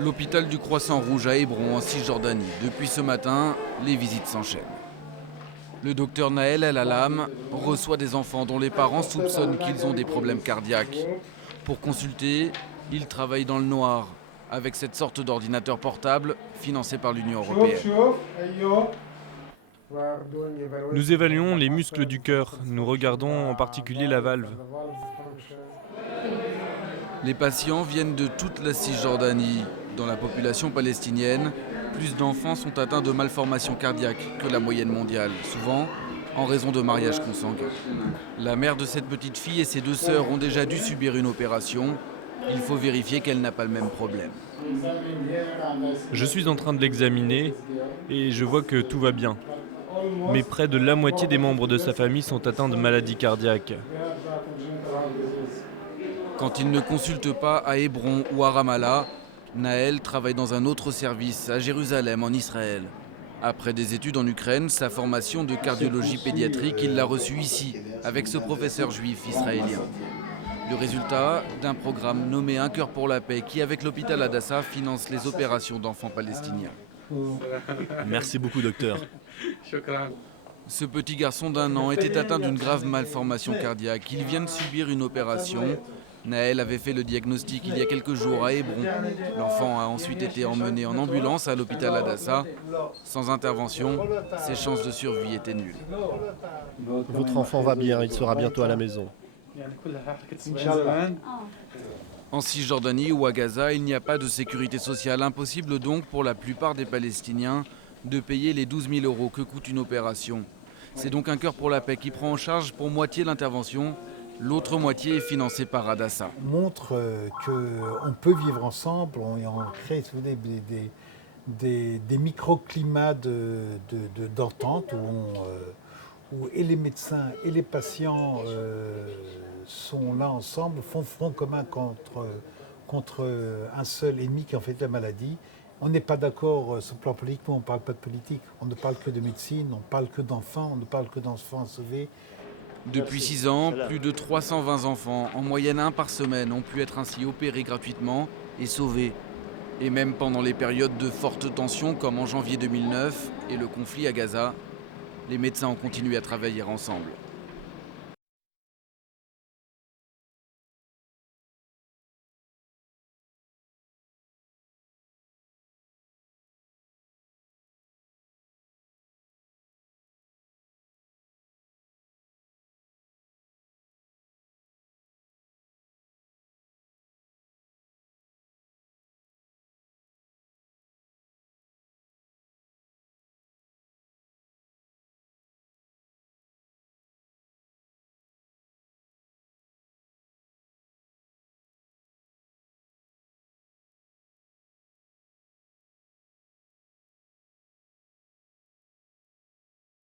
L'hôpital du Croissant-Rouge à Hébron, en Cisjordanie. Depuis ce matin, les visites s'enchaînent. Le docteur Naël El Alam reçoit des enfants dont les parents soupçonnent qu'ils ont des problèmes cardiaques. Pour consulter, il travaille dans le noir, avec cette sorte d'ordinateur portable financé par l'Union européenne. Nous évaluons les muscles du cœur. Nous regardons en particulier la valve. Les patients viennent de toute la Cisjordanie. Dans la population palestinienne, plus d'enfants sont atteints de malformations cardiaques que la moyenne mondiale, souvent en raison de mariages consanguins. La mère de cette petite fille et ses deux sœurs ont déjà dû subir une opération. Il faut vérifier qu'elle n'a pas le même problème. Je suis en train de l'examiner et je vois que tout va bien. Mais près de la moitié des membres de sa famille sont atteints de maladies cardiaques. Quand il ne consulte pas à Hébron ou à Ramallah, Naël travaille dans un autre service à Jérusalem, en Israël. Après des études en Ukraine, sa formation de cardiologie pédiatrique, il l'a reçue ici, avec ce professeur juif israélien. Le résultat d'un programme nommé Un cœur pour la paix, qui avec l'hôpital Hadassah finance les opérations d'enfants palestiniens. Merci beaucoup, docteur. Ce petit garçon d'1 an était atteint d'une grave malformation cardiaque. Il vient de subir une opération. Naël avait fait le diagnostic il y a quelques jours à Hébron. L'enfant a ensuite été emmené en ambulance à l'hôpital Hadassah. Sans intervention, ses chances de survie étaient nulles. Votre enfant va bien, il sera bientôt à la maison. En Cisjordanie ou à Gaza, il n'y a pas de sécurité sociale. Impossible donc pour la plupart des Palestiniens de payer les 12 000 € que coûte une opération. C'est donc Un cœur pour la paix qui prend en charge pour moitié l'intervention. L'autre moitié est financée par Hadassah. Montre qu'on peut vivre ensemble, on crée des microclimats d'entente où et les médecins et les patients sont là ensemble, font front commun contre un seul ennemi qui est en fait la maladie. On n'est pas d'accord sur le plan politique, nous on ne parle pas de politique, on ne parle que de médecine, on ne parle que d'enfants, on ne parle que d'enfants à sauver. Depuis 6 ans, plus de 320 enfants, en moyenne 1 par semaine, ont pu être ainsi opérés gratuitement et sauvés. Et même pendant les périodes de forte tension comme en janvier 2009 et le conflit à Gaza, les médecins ont continué à travailler ensemble.